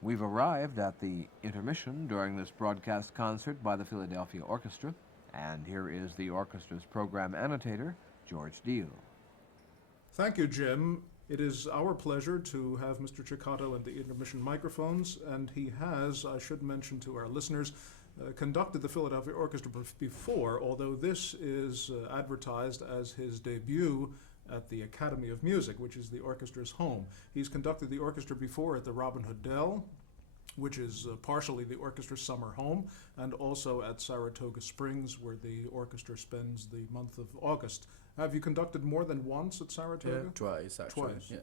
We've arrived at the intermission during this broadcast concert by the Philadelphia Orchestra, and here is the orchestra's program annotator, George Deal. Thank you, Jim. It is our pleasure to have Mr. Ceccato at the intermission microphones, and he has, I should mention to our listeners, conducted the Philadelphia Orchestra before, although this is advertised as his debut at the Academy of Music, which is the orchestra's home. He's conducted the orchestra before at the Robin Hood Dell, which is partially the orchestra's summer home, and also at Saratoga Springs, where the orchestra spends the month of August. Have you conducted more than once at Saratoga? Twice, actually. Twice. Yes.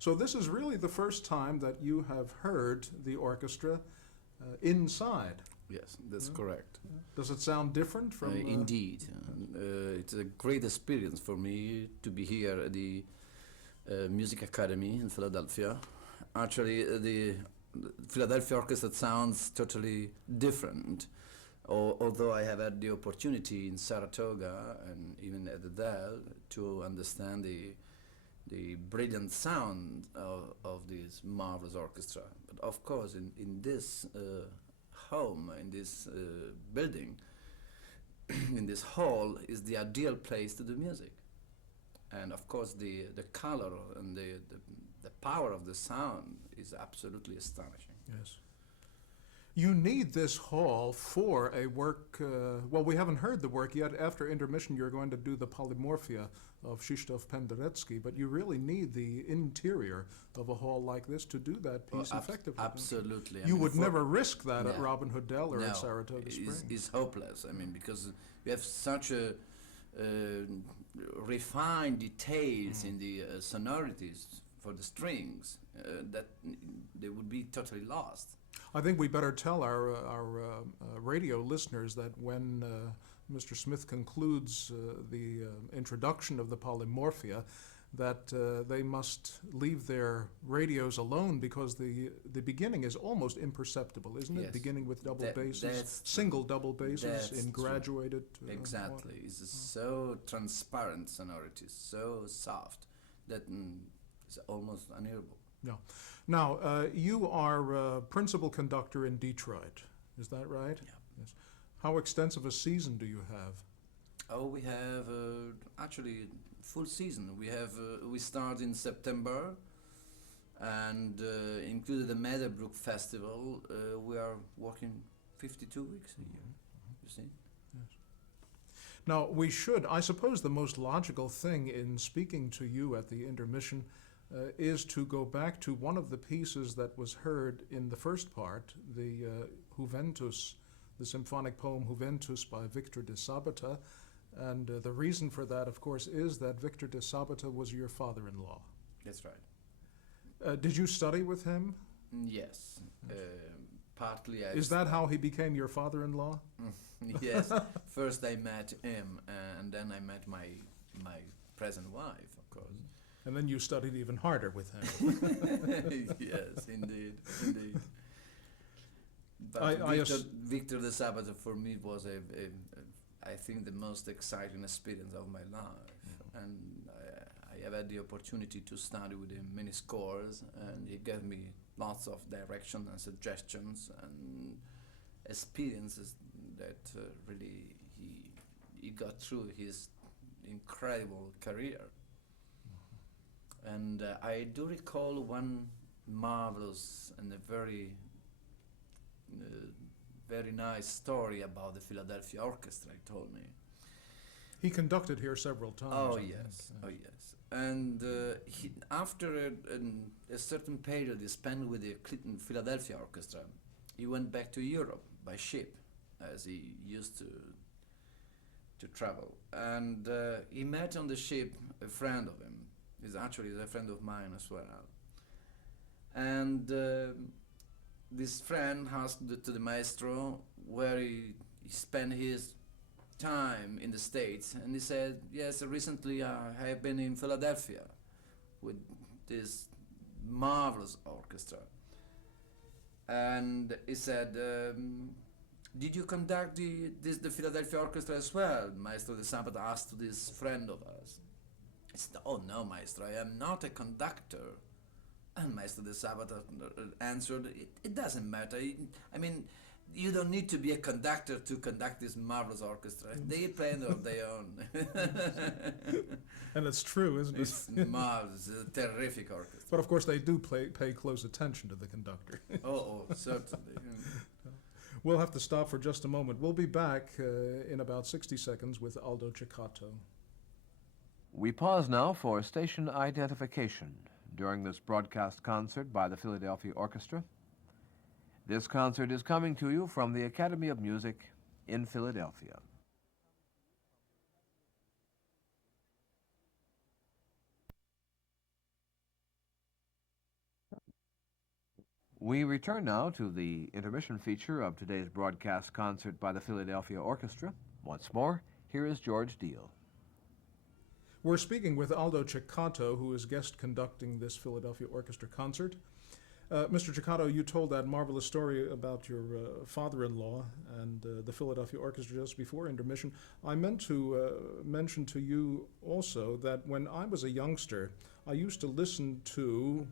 So this is really the first time that you have heard the orchestra inside. Yes, that's correct. Does it sound different from... Indeed. It's a great experience for me to be here at the Music Academy in Philadelphia. Actually, the Philadelphia Orchestra sounds totally different. Although I have had the opportunity in Saratoga and even at the Dell to understand the brilliant sound of this marvelous orchestra. But of course, in this home, in this building, in this hall, is the ideal place to do music. And of course, the color and the power of the sound is absolutely astonishing. Yes. You need this hall for a work, well, we haven't heard the work yet. After intermission, you're going to do the Polymorphia of Krzysztof Penderecki, but you really need the interior of a hall like this to do that piece effectively. Absolutely. You would never risk that at Robin Hood Dell or no, at Saratoga Springs. It's hopeless. I mean, because you have such a refined details in the sonorities for the strings that they would be totally lost. I think we better tell our radio listeners that when Mr. Smith concludes the introduction of the Polymorphia, that they must leave their radios alone because the beginning is almost imperceptible, isn't it? Yes. Beginning with double basses, single double basses in graduated exactly. order. It's so transparent sonority, so soft that it's almost unhearable. No. Now, you are principal conductor in Detroit. Is that right? Yeah. Yes. How extensive a season do you have? Oh, we have actually full season. We start in September, and included the Meadowbrook Festival. We are working 52 weeks a year. You see. Yes. Now, we should, I suppose the most logical thing in speaking to you at the intermission is to go back to one of the pieces that was heard in the first part, the Juventus, the symphonic poem Juventus by Victor de Sabata. And the reason for that, of course, is that Victor de Sabata was your father-in-law. That's right. Did you study with him? Yes. Partly I... Is that how he became your father-in-law? Yes. First I met him, and then I met my present wife, of course. And then you studied even harder with him. Yes, indeed. But Victor de Sabata for me was I think the most exciting experience of my life. And I have had the opportunity to study with him many scores, and he gave me lots of direction and suggestions and experiences that really he got through his incredible career. And I do recall one marvelous and a very very nice story about the Philadelphia Orchestra, he told me. He conducted here several times. Oh, yes. Oh, yes. And after a certain period he spent with the Philadelphia Orchestra, he went back to Europe by ship, as he used to travel. And he met on the ship a friend of him. He's actually a friend of mine as well. And this friend asked to the maestro where he spent his time in the States, and he said, yes, recently I have been in Philadelphia with this marvelous orchestra. And he said, did you conduct the Philadelphia Orchestra as well? Maestro Ceccato asked this friend of us. He said, oh no, Maestro, I am not a conductor And Maestro de Sabata answered, it doesn't matter. I mean, you don't need to be a conductor to conduct this marvelous orchestra. They play on their own. And it's true, isn't it? It's marvelous, a terrific orchestra. But of course they do pay close attention to the conductor. Oh, certainly. We'll have to stop for just a moment. We'll be back in about 60 seconds with Aldo Ceccato. We pause now for station identification during this broadcast concert by the Philadelphia Orchestra. This concert is coming to you from the Academy of Music in Philadelphia. We return now to the intermission feature of today's broadcast concert by the Philadelphia Orchestra. Once more, here is George Deal. We're speaking with Aldo Ceccato, who is guest conducting this Philadelphia Orchestra concert. Mr. Ceccato, you told that marvelous story about your father-in-law and the Philadelphia Orchestra just before intermission. I meant to mention to you also that when I was a youngster, I used to listen to,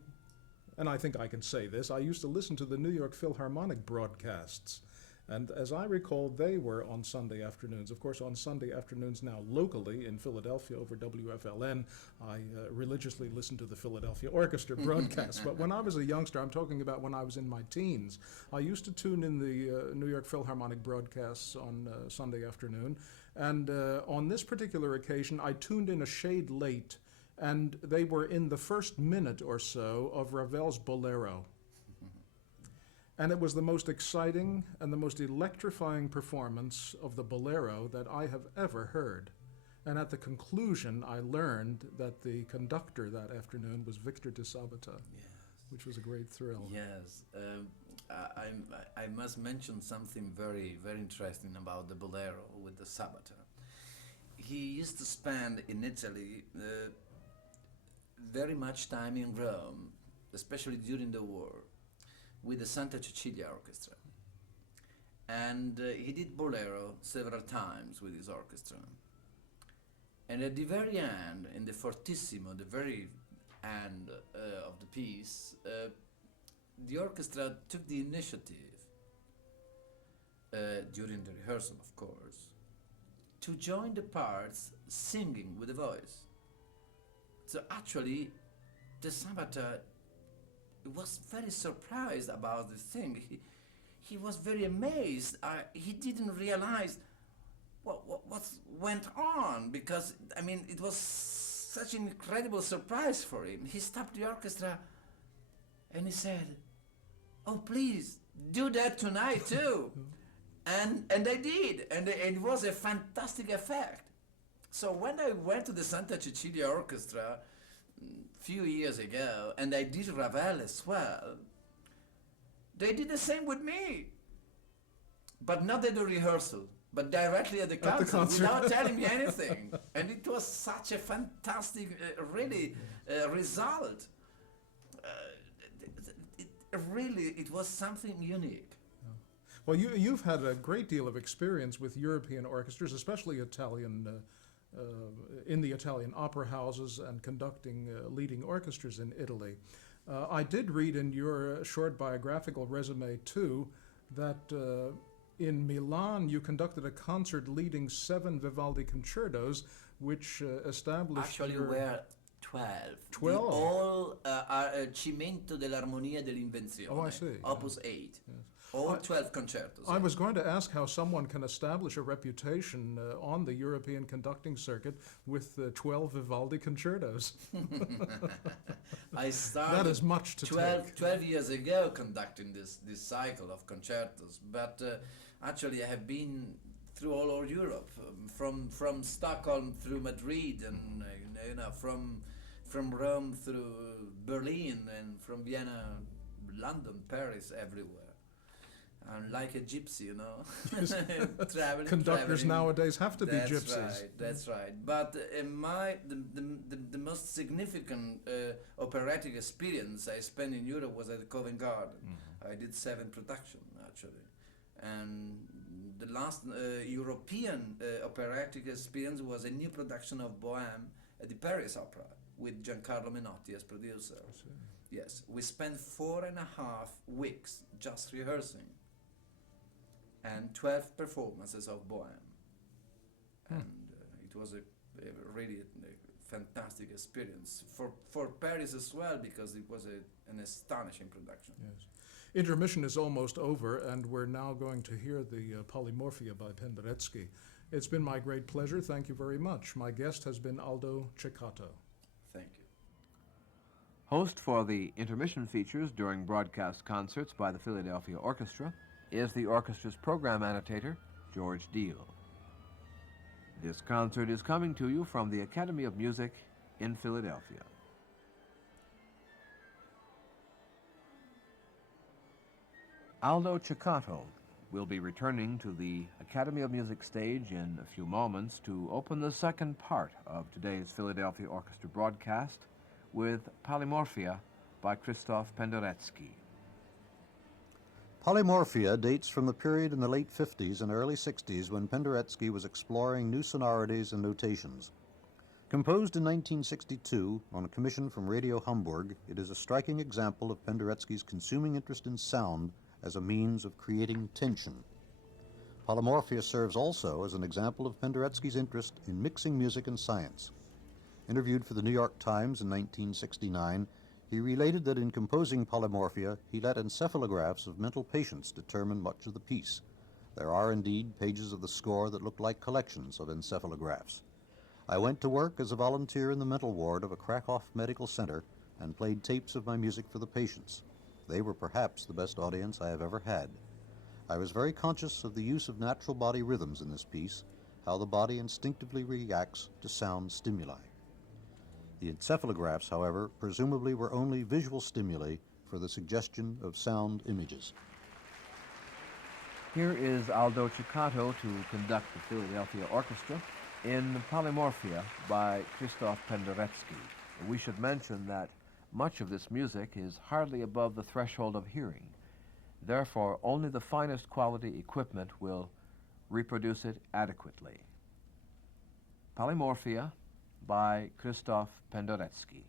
and I think I can say this, I used to listen to the New York Philharmonic broadcasts. And as I recall, they were on Sunday afternoons. Of course, on Sunday afternoons now locally in Philadelphia over WFLN, I religiously listened to the Philadelphia Orchestra broadcasts. But when I was a youngster, I'm talking about when I was in my teens, I used to tune in the New York Philharmonic broadcasts on Sunday afternoon. And on this particular occasion, I tuned in a shade late, and they were in the first minute or so of Ravel's Bolero. And it was the most exciting and the most electrifying performance of the Bolero that I have ever heard. And at the conclusion, I learned that the conductor that afternoon was Victor de Sabata, Yes. which was a great thrill. Yes. I must mention something very, very interesting about the Bolero with the Sabata. He used to spend in Italy very much time in Rome, especially during the war, with the Santa Cecilia Orchestra. And he did Bolero several times with his orchestra. And at the very end, in the fortissimo, the very end of the piece, the orchestra took the initiative, during the rehearsal of course, to join the parts singing with the voice. So actually, the Sabata was very surprised about the thing. He was very amazed. He didn't realize what went on, because, I mean, it was such an incredible surprise for him. He stopped the orchestra and he said, "Oh, please, do that tonight too." and they did, and it was a fantastic effect. So when I went to the Santa Cecilia Orchestra few years ago, and I did Ravel as well, they did the same with me, but not at the rehearsal, but directly at the concert without telling me anything. And it was such a fantastic, result. It was something unique. Well, you've had a great deal of experience with European orchestras, especially Italian, in the Italian opera houses and conducting leading orchestras in Italy. I did read in your short biographical resume, too, that in Milan you conducted a concert leading 7 Vivaldi concertos, which established Actually, we're 12. 12? The all Cimento dell'armonia dell'invenzione. Oh, I see. Opus 8. Yes. All 12 concertos. I was going to ask how someone can establish a reputation on the European conducting circuit with 12 Vivaldi concertos. I started that is much to 12 years ago conducting this cycle of concertos, but actually I have been through all over Europe, from Stockholm through Madrid, and from Rome through Berlin, and from Vienna, London, Paris, everywhere. I'm like a gypsy, traveling. Conductors nowadays have to be gypsies. That's right. But the most significant operatic experience I spent in Europe was at Covent Garden. Mm-hmm. I did 7 productions, actually. And the last European operatic experience was a new production of Bohème at the Paris Opera with Giancarlo Menotti as producer. Yes, we spent 4.5 weeks just rehearsing and 12 performances of Bohème. And it was a really fantastic experience for Paris as well, because it was an astonishing production. Yes. Intermission is almost over, and we're now going to hear the Polymorphia by Penderecki. It's been my great pleasure. Thank you very much. My guest has been Aldo Ceccato. Thank you. Host for the intermission features during broadcast concerts by the Philadelphia Orchestra is the orchestra's program annotator, George Deal. This concert is coming to you from the Academy of Music in Philadelphia. Aldo Ceccato will be returning to the Academy of Music stage in a few moments to open the second part of today's Philadelphia Orchestra broadcast with Polymorphia by Krzysztof Penderecki. Polymorphia dates from the period in the late 50s and early 60s when Penderecki was exploring new sonorities and notations. Composed in 1962 on a commission from Radio Hamburg, it is a striking example of Penderecki's consuming interest in sound as a means of creating tension. Polymorphia serves also as an example of Penderecki's interest in mixing music and science. Interviewed for the New York Times in 1969, he related that in composing Polymorphia, he let encephalographs of mental patients determine much of the piece. There are indeed pages of the score that look like collections of encephalographs. I went to work as a volunteer in the mental ward of a Krakow medical center and played tapes of my music for the patients. They were perhaps the best audience I have ever had. I was very conscious of the use of natural body rhythms in this piece, how the body instinctively reacts to sound stimuli. The encephalographs, however, presumably were only visual stimuli for the suggestion of sound images. Here is Aldo Ceccato to conduct the Philadelphia Orchestra in Polymorphia by Krzysztof Penderecki. We should mention that much of this music is hardly above the threshold of hearing. Therefore, only the finest quality equipment will reproduce it adequately. Polymorphia by Krzysztof Penderecki.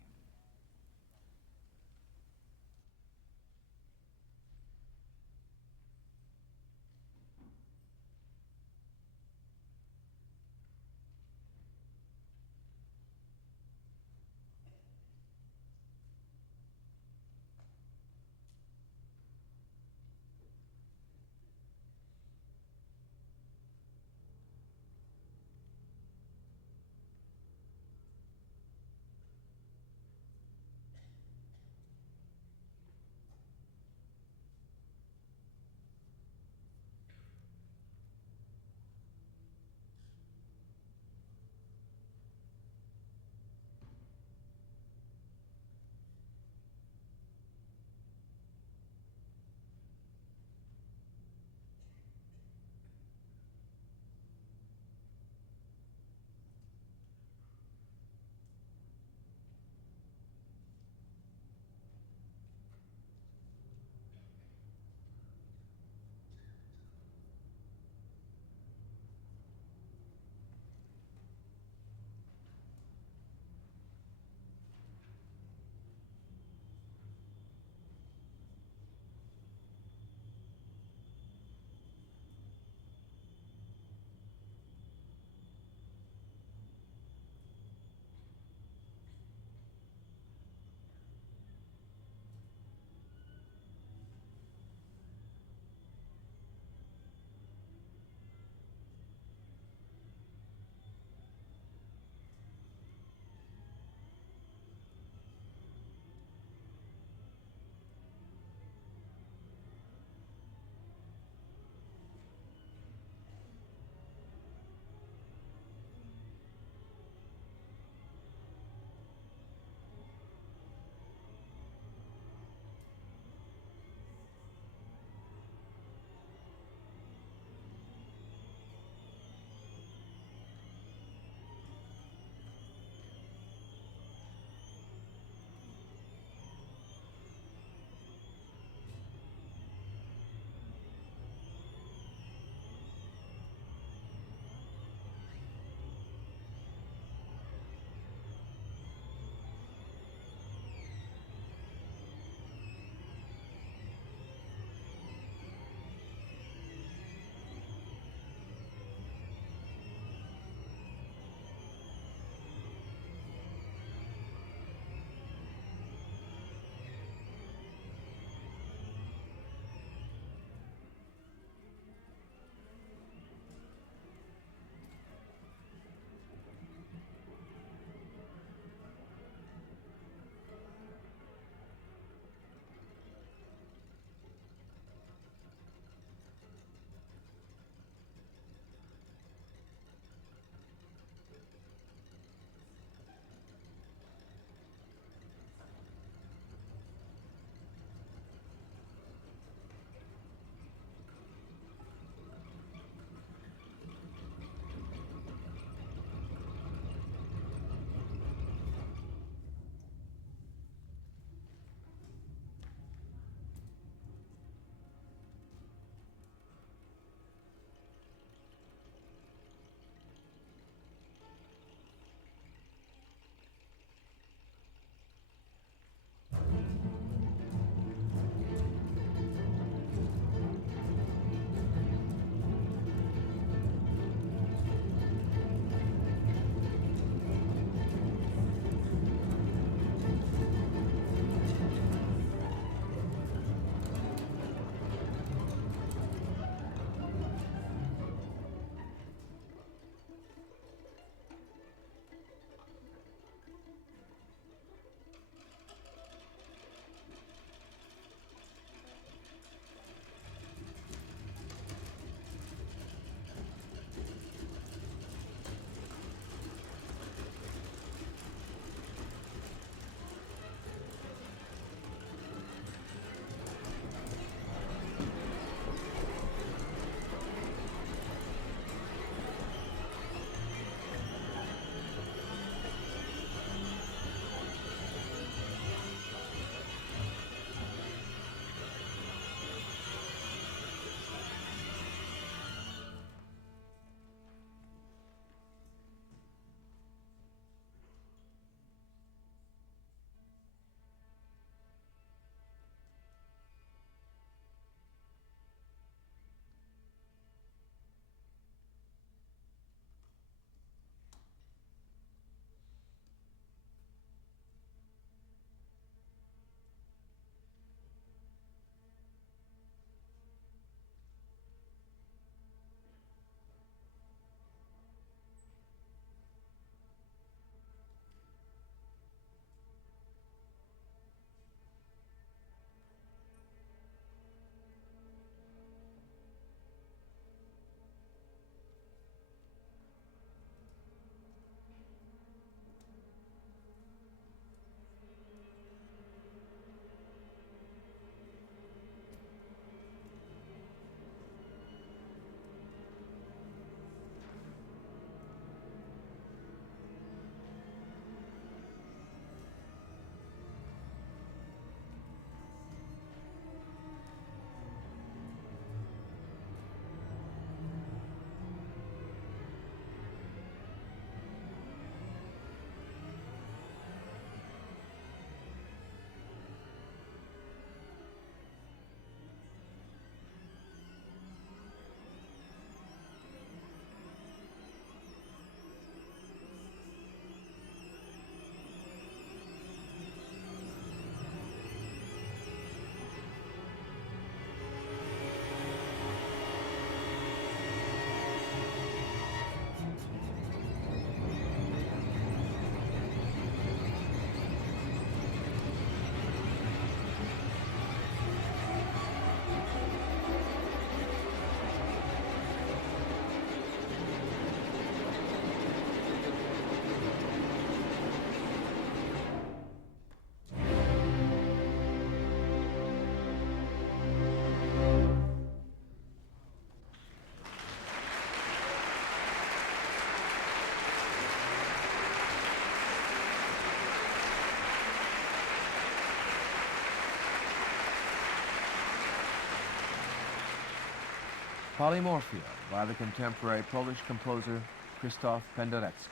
Polymorphia by the contemporary Polish composer Krzysztof Penderecki.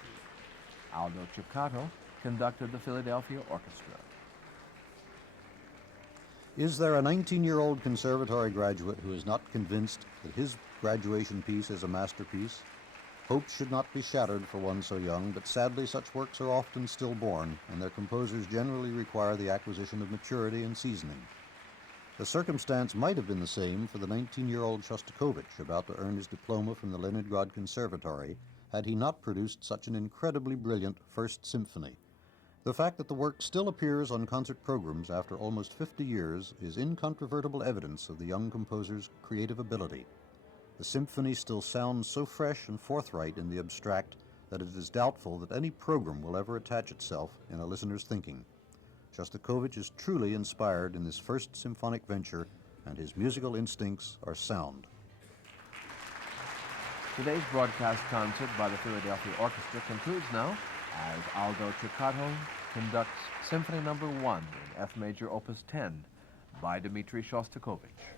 Aldo Ceccato conducted the Philadelphia Orchestra. Is there a 19-year-old conservatory graduate who is not convinced that his graduation piece is a masterpiece? Hopes should not be shattered for one so young, but sadly such works are often stillborn, and their composers generally require the acquisition of maturity and seasoning. The circumstance might have been the same for the 19-year-old Shostakovich about to earn his diploma from the Leningrad Conservatory had he not produced such an incredibly brilliant First Symphony. The fact that the work still appears on concert programs after almost 50 years is incontrovertible evidence of the young composer's creative ability. The symphony still sounds so fresh and forthright in the abstract that it is doubtful that any program will ever attach itself in a listener's thinking. Shostakovich is truly inspired in this first symphonic venture, and his musical instincts are sound. Today's broadcast concert by the Philadelphia Orchestra concludes now as Aldo Ceccato conducts Symphony No. 1 in F major Opus 10 by Dmitri Shostakovich.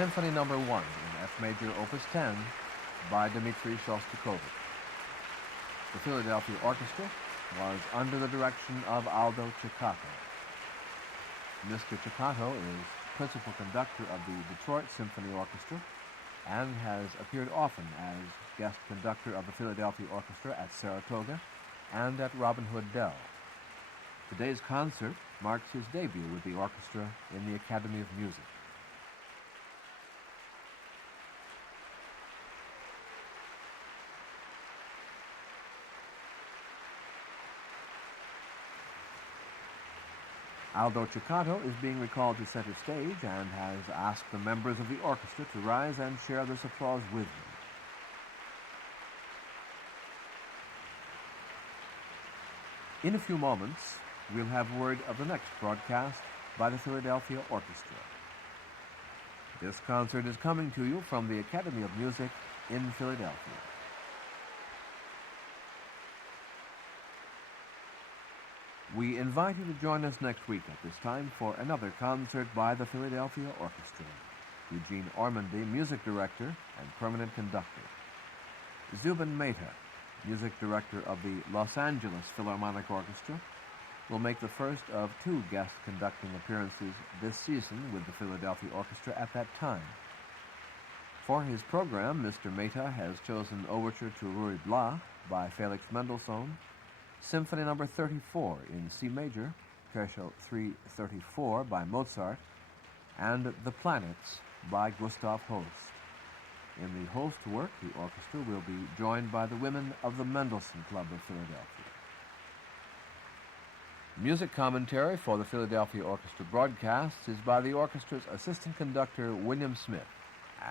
Symphony No. 1 in F major, Opus 10, by Dmitri Shostakovich. The Philadelphia Orchestra was under the direction of Aldo Ceccato. Mr. Ceccato is principal conductor of the Detroit Symphony Orchestra and has appeared often as guest conductor of the Philadelphia Orchestra at Saratoga and at Robin Hood Dell. Today's concert marks his debut with the orchestra in the Academy of Music. Aldo Ceccato is being recalled to center stage and has asked the members of the orchestra to rise and share this applause with him. In a few moments, we'll have word of the next broadcast by the Philadelphia Orchestra. This concert is coming to you from the Academy of Music in Philadelphia. We invite you to join us next week at this time for another concert by the Philadelphia Orchestra. Eugene Ormandy, music director and permanent conductor. Zubin Mehta, music director of the Los Angeles Philharmonic Orchestra, will make the first of 2 guest conducting appearances this season with the Philadelphia Orchestra at that time. For his program, Mr. Mehta has chosen Overture to Ruy Blas by Felix Mendelssohn, Symphony No. 34 in C major, Presto 334 by Mozart, and The Planets by Gustav Holst. In the Holst work, the orchestra will be joined by the women of the Mendelssohn Club of Philadelphia. Music commentary for the Philadelphia Orchestra broadcasts is by the orchestra's assistant conductor, William Smith,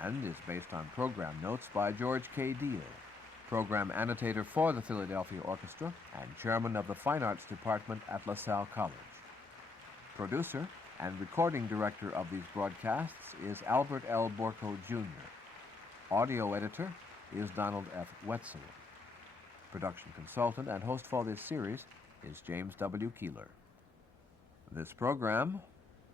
and is based on program notes by George K. Deal, program annotator for the Philadelphia Orchestra and chairman of the Fine Arts Department at LaSalle College. Producer and recording director of these broadcasts is Albert L. Borco, Jr. Audio editor is Donald F. Wetzel. Production consultant and host for this series is James W. Keeler. This program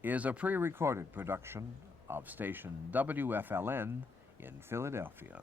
is a pre-recorded production of station WFLN in Philadelphia.